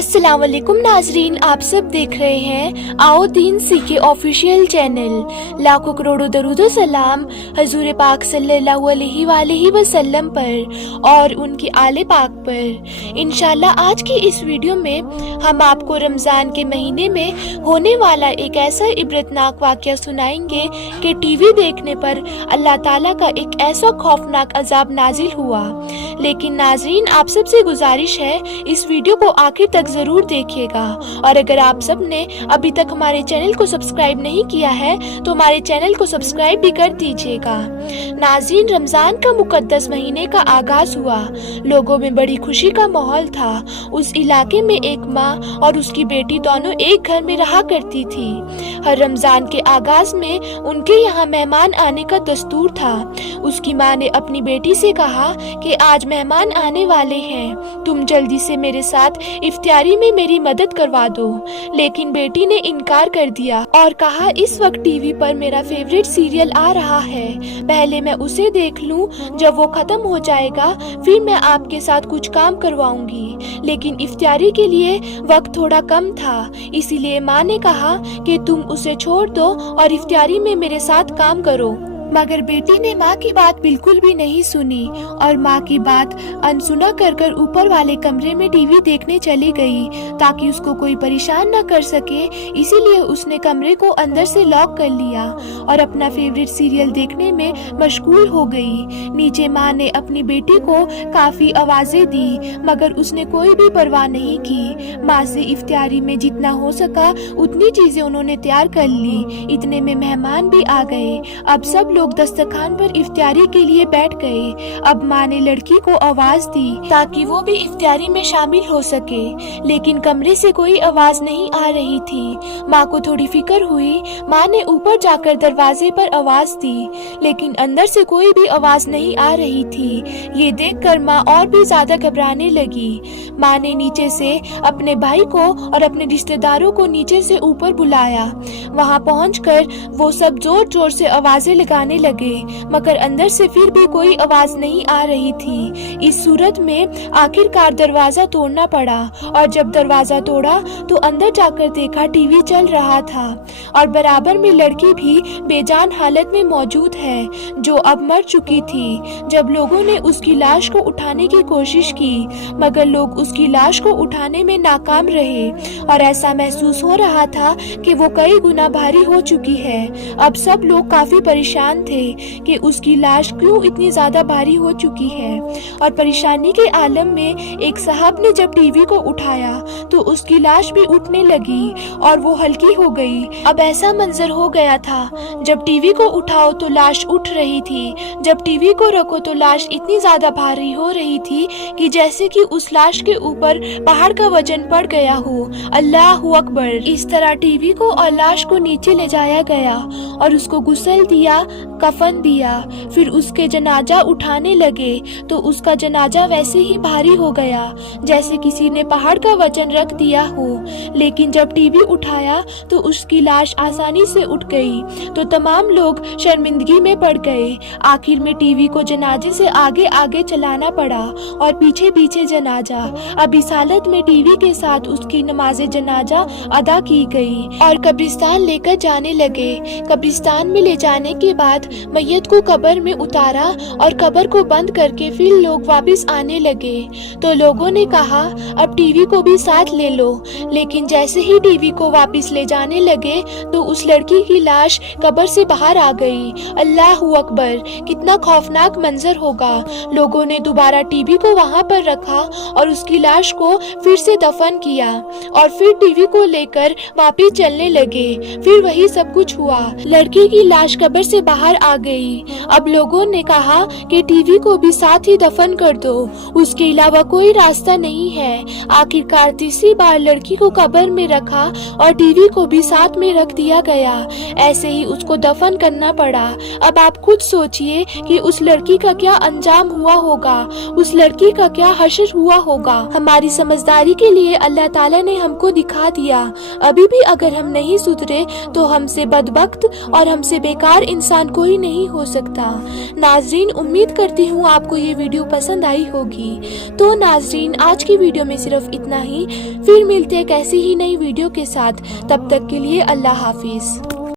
अस्सलाम वालेकुम नाजरीन, आप सब देख रहे हैं आओ दीन सीखे ऑफिशियल चैनल। लाखों करोड़ों दरूद सलाम हजूर पाक सल्लल्लाहु अलैहि वसल्लम पर और उनकी आले पाक पर। इंशाल्लाह आज की इस वीडियो में हम आपको रमज़ान के महीने में होने वाला एक ऐसा इबरतनाक वाक़या सुनाएंगे कि टीवी देखने पर अल्लाह ताला का एक ऐसा खौफनाक अजाब नाजिल हुआ। लेकिन नाजरीन, आप सबसे गुजारिश है इस वीडियो को आखिर तक जरूर देखिएगा, और अगर आप सब ने अभी तक हमारे चैनल को सब्सक्राइब नहीं किया है तो हमारे चैनल को सब्सक्राइब भी कर दीजिएगा। नाज़रीन, रमजान का मुकद्दस महीने का आगाज हुआ। लोगों में बड़ी खुशी का माहौल था। उस इलाके में एक माँ और उसकी बेटी दोनों एक घर में रहा करती थी। हर रमजान के आगाज में उनके यहाँ मेहमान आने का दस्तूर था। उसकी माँ ने अपनी बेटी से कहा कि आज मेहमान आने वाले हैं, तुम जल्दी से मेरे साथ इफ्तियारी में मेरी मदद करवा दो। लेकिन बेटी ने इनकार कर दिया और कहा इस वक्त टीवी पर मेरा फेवरेट सीरियल आ रहा है, पहले मैं उसे देख लूं, जब वो खत्म हो जाएगा फिर मैं आपके साथ कुछ काम करवाऊंगी। लेकिन इफ्तियारी के लिए वक्त थोड़ा कम था, इसीलिए माँ ने कहा कि तुम उसे छोड़ दो और इफ्तियारी में मेरे साथ काम करो। मगर बेटी ने माँ की बात बिल्कुल भी नहीं सुनी और माँ की बात अनसुना कर ऊपर वाले कमरे में टीवी देखने चली गई ताकि उसको कोई परेशान न कर सके। इसीलिए उसने कमरे को अंदर से लॉक कर लिया और अपना फेवरेट सीरियल देखने में मशगूल हो गई। नीचे माँ ने अपनी बेटी को काफी आवाजें दी मगर उसने कोई भी परवाह नहीं की। माँ से इफ्तियारी में जितना हो सका उतनी चीजें उन्होंने तैयार कर ली। इतने में मेहमान भी आ गए। अब सब लोग दस्तरखान पर इफ्तियारी के लिए बैठ गए। अब माँ ने लड़की को आवाज दी ताकि वो भी इफ्तियारी में शामिल हो सके, लेकिन कमरे से कोई आवाज नहीं आ रही थी। माँ को थोड़ी फिक्र हुई। माँ ने ऊपर जाकर दरवाजे पर आवाज दी, लेकिन अंदर से कोई भी आवाज नहीं आ रही थी। ये देखकर माँ और भी ज्यादा घबराने लगी। माँ ने नीचे से अपने भाई को और अपने रिश्तेदारों को नीचे से ऊपर बुलाया। वहाँ पहुँचकर वो सब जोर जोर से आवाजें लगाने लगे, मगर अंदर से फिर भी कोई आवाज नहीं आ रही थी। इस सूरत में आखिरकार दरवाजा तोड़ना पड़ा, और जब दरवाजा तोड़ा तो अंदर जाकर देखा टीवी चल रहा था और बराबर में लड़की भी बेजान हालत में मौजूद है जो अब मर चुकी थी। जब लोगों ने उसकी लाश को उठाने की कोशिश की मगर लोग उसकी लाश को उठाने में नाकाम रहे और ऐसा महसूस हो रहा था कि वो कई गुना भारी हो चुकी है। अब सब लोग काफी परेशान थे कि उसकी लाश क्यों इतनी ज्यादा भारी हो चुकी है। और परेशानी के आलम में एक साहब ने जब टीवी को उठाया तो उसकी लाश भी उठने लगी और वो हल्की हो गई। अब ऐसा मंजर हो गया था, जब टीवी को उठाओ तो लाश उठ रही थी, जब टीवी को रखो तो लाश इतनी ज्यादा भारी हो रही थी कि जैसे कि उस लाश के ऊपर पहाड़ का वजन पड़ गया हो। अल्लाहु अकबर। इस तरह टीवी को और लाश को नीचे ले जाया गया और उसको गुस्ल दिया, कफन दिया। फिर उसके जनाजा उठाने लगे तो उसका जनाजा वैसे ही भारी हो गया जैसे किसी ने पहाड़ का वजन रख दिया हो। लेकिन जब टीवी उठाया तो उसकी लाश आसानी से उठ गई तो तमाम लोग शर्मिंदगी में पड़ गए। आखिर में टीवी को जनाजे से आगे आगे चलाना पड़ा और पीछे पीछे जनाजा। अब इस हालत में टीवी के साथ उसकी नमाज जनाजा अदा की गई और कब्रिस्तान लेकर जाने लगे। कब्रिस्तान में ले जाने के बाद मैयत को कब्र में उतारा और कब्र को बंद करके फिर लोग वापस आने लगे। तो लोगों ने कहा अब टीवी को भी साथ ले लो। लेकिन जैसे ही टीवी को वापस ले जाने लगे तो उस लड़की की लाश कब्र से बाहर आ गई। अल्लाहु अकबर, कितना खौफनाक मंजर होगा। लोगों ने दोबारा टीवी को वहां पर रखा और उसकी लाश को फिर से दफन किया और फिर टीवी को लेकर वापस चलने लगे। फिर वही सब कुछ हुआ। लड़की की लाश कब्र से बाहर आ गई। अब लोगों ने कहा कि टीवी को भी साथ ही दफन कर दो, उसके अलावा कोई रास्ता नहीं है। आखिरकार तीसरी बार लड़की को कब्र में रखा और टीवी को भी साथ में रख दिया गया। ऐसे ही उसको दफन करना पड़ा। अब आप खुद सोचिए कि उस लड़की का क्या अंजाम हुआ होगा, उस लड़की का क्या हश्र हुआ होगा। ہماری سمجھداری کے لیے اللہ تعالیٰ نے ہم کو دکھا دیا. ابھی بھی اگر ہم نہیں سدھرے تو ہم سے بدبخت اور ہم سے بیکار انسان کوئی نہیں ہو سکتا. ناظرین، امید کرتی ہوں آپ کو یہ ویڈیو پسند آئی ہوگی. تو ناظرین، آج کی ویڈیو میں صرف اتنا ہی. پھر ملتے ہیں ایک ایسی ہی نئی ویڈیو کے ساتھ. تب تک کے لیے اللہ حافظ.